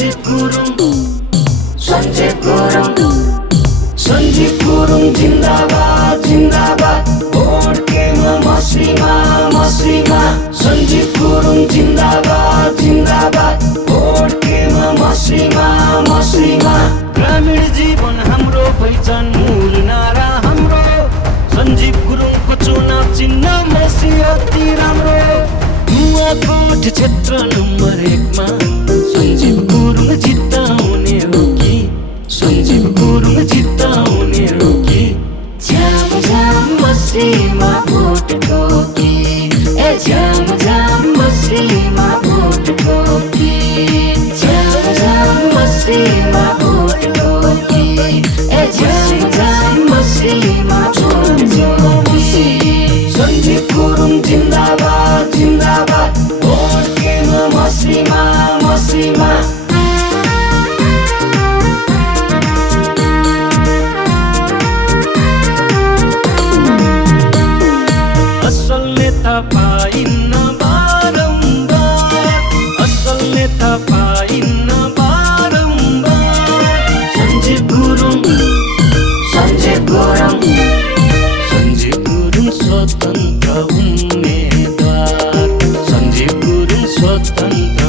सञ्जीव गुरुङ जिन्दाबाद जिन्दाबाद vote केमा मस्रीमा मस्रीमा सञ्जीव गुरुङ जिन्दाबाद जिन्दाबाद vote केमा मस्रीमा मस्रीमा ग्रामीण जीवन हाम्रो पहिचान मूल नारा हाम्रो सञ्जीव गुरुङको चुनाव चिन्ह मसी अति राम्रो नुवाकोट क्षेत्र नम्बर 1 मा सञ्जीव गुरुङ जित्ताउने हो कि सञ्जीव गुरुङ जित्ताउने हो कि झ्याम झ्याम मस्रीमा भोट ठोकी ए झ्याम झ्याम मस्रीमा भोट ठोकी झ्याम झ्याम मस्रीमा भोट ठोकी ए झ्याम झ्याम मस्रीमा भोट ठोकी सञ्जीव गुरुङ जिन्दाबाद जिन्दाबाद भोट केमा मस्रीमा मस्रीमा पाइन्न बारम्बार असल नेता पाइन्न बारम्बार सञ्जीव गुरुङ स्वतन्त्र उम्मेदवार सञ्जीव गुरुङ स्वतन्त्र